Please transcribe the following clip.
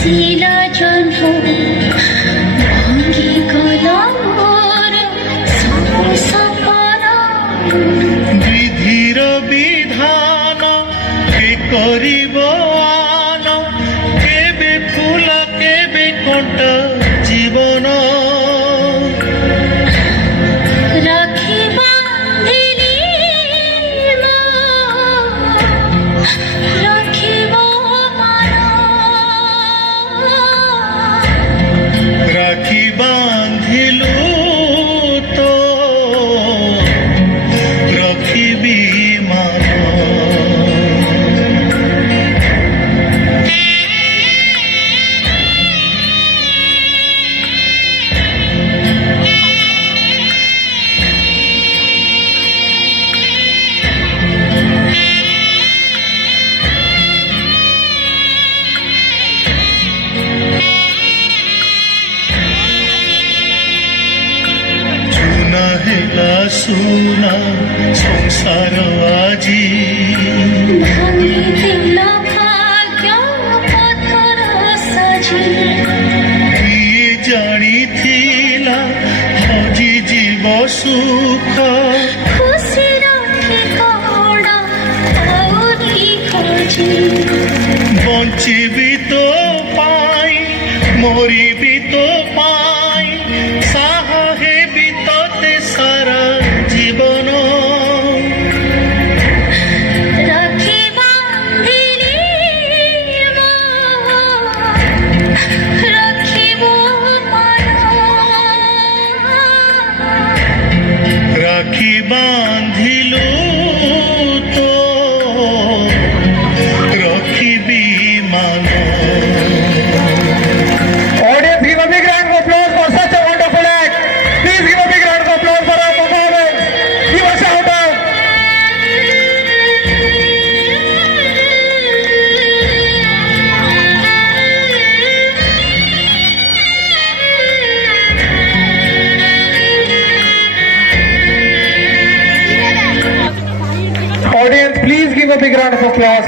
हसीला जन्म भांगी गला मोर सब सपना विधिर विधान के करिब आन केबे फूल केबे कंटा जीवन राखी बांधिली राखिब मान राखी बांधिलु तो रखिबी मान हेला सुना संसार आजी भांगिथिला भाग्य पथर साजी किए जानिथिला हजी जीव सुख खुशीर ठिकाना आउरी खोजी बंचिबी तो पाई मरिबी तो पाई साह हेबी तोते सारा जीवन राखी बांधिली राखिब मान राखी बांधिलु तो रखिबी मान Audience, give a big round of applause for such a wonderful act. Please give a big round of applause for our performance. Give a shout out. Audience, please give a big round of applause.